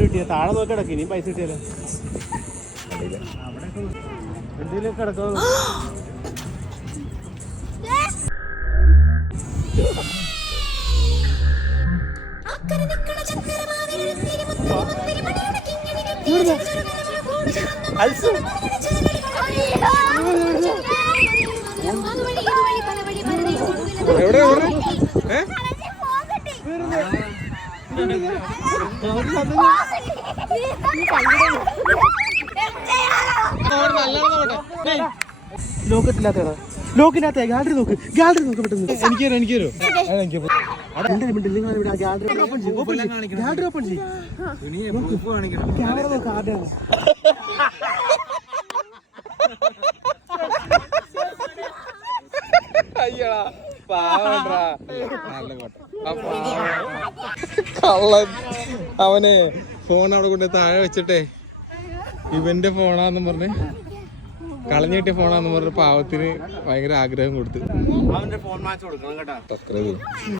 കിട്ടിയ താഴെ നോക്കി കിടക്കി ഇനി പൈസ കിട്ടിയല്ലോ എന്തെങ്കിലും കിടക്കോ എവിടെ ലോക്കത്തില്ലാത്ത ലോക്കിനകത്ത ഗാലറി നോക്ക് പെട്ടെന്ന് എനിക്ക് ഓപ്പൺ ചെയ്യും ക്യാമറ നോക്ക് ആദ്യം അയ്യടാ പാവണ്ടാ കള്ളൻ. അവന് ഫോൺ അവിടെ കൊണ്ട് താഴെ വെച്ചിട്ടേ ഇവന്റെ ഫോണാന്ന് പറഞ്ഞ് കളഞ്ഞു കിട്ടിയ ഫോണാന്ന് പറഞ്ഞ പാവത്തിന് ഭയങ്കര ആഗ്രഹം കൊടുത്ത് അവന്റെ ഫോൺ മാച്ച് കൊടുക്കണം കേട്ടോ.